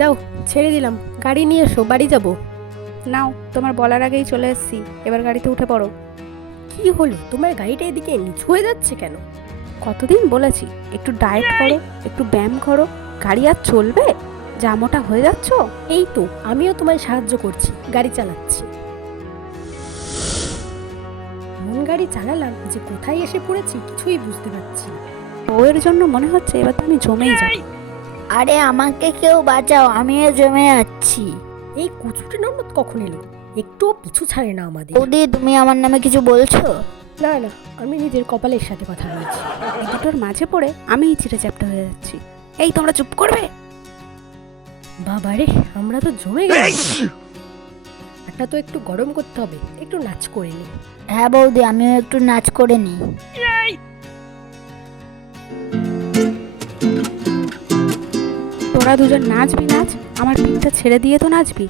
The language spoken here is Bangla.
যাও, ছেড়ে দিলাম, গাড়ি নিয়ে এসো, বাড়ি যাব। নাও, তোমার বলার আগেই চলে এসেছি, এবার গাড়িতে উঠে পড়ো। কি হলো, তোমার গাড়িটা এদিকে নিচু হয়ে যাচ্ছে কেন? কতদিন বলেছি একটু ডায়েট করো, একটু ব্যায়াম করো, গাড়ি আর চলবে? যা মোটা হয়ে যাচ্ছ। এই তো আমিও তোমায় সাহায্য করছি, গাড়ি চালাচ্ছি। এমন গাড়ি চালালাম যে কোথায় এসে পড়েছি কিছুই বুঝতে পারছি না। বউয়ের জন্য মনে হচ্ছে এবার তো আমি জমেই যাব। আরে আমাকে কেউ বাঁচাও, আমিও জমে যাচ্ছি। এই কুচুটে ননদ কখন এলো? একটুও পিছু ছাড়ে না আমাদের। বৌদি, তুমি আমার নামে কিছু বলছো? না না, আমি নিজের কপালের সাথে কথা বলছি। এই দুটোর মাঝে পড়ে আমিই চিড়ে চ্যাপ্টা হয়ে যাচ্ছি। এই তোমরা চুপ করবে? বাবারে, আমরা তো জমে গেছি। এটা তো একটু গরম করতে হবে, একটু নাচ করে নি। হ্যাঁ বৌদি, আমিও একটু নাচ করে নিই। তোরা দুজন নাচবি নাচ, আমার পিঠটা ছেড়ে দিয়ে তো নাচবি।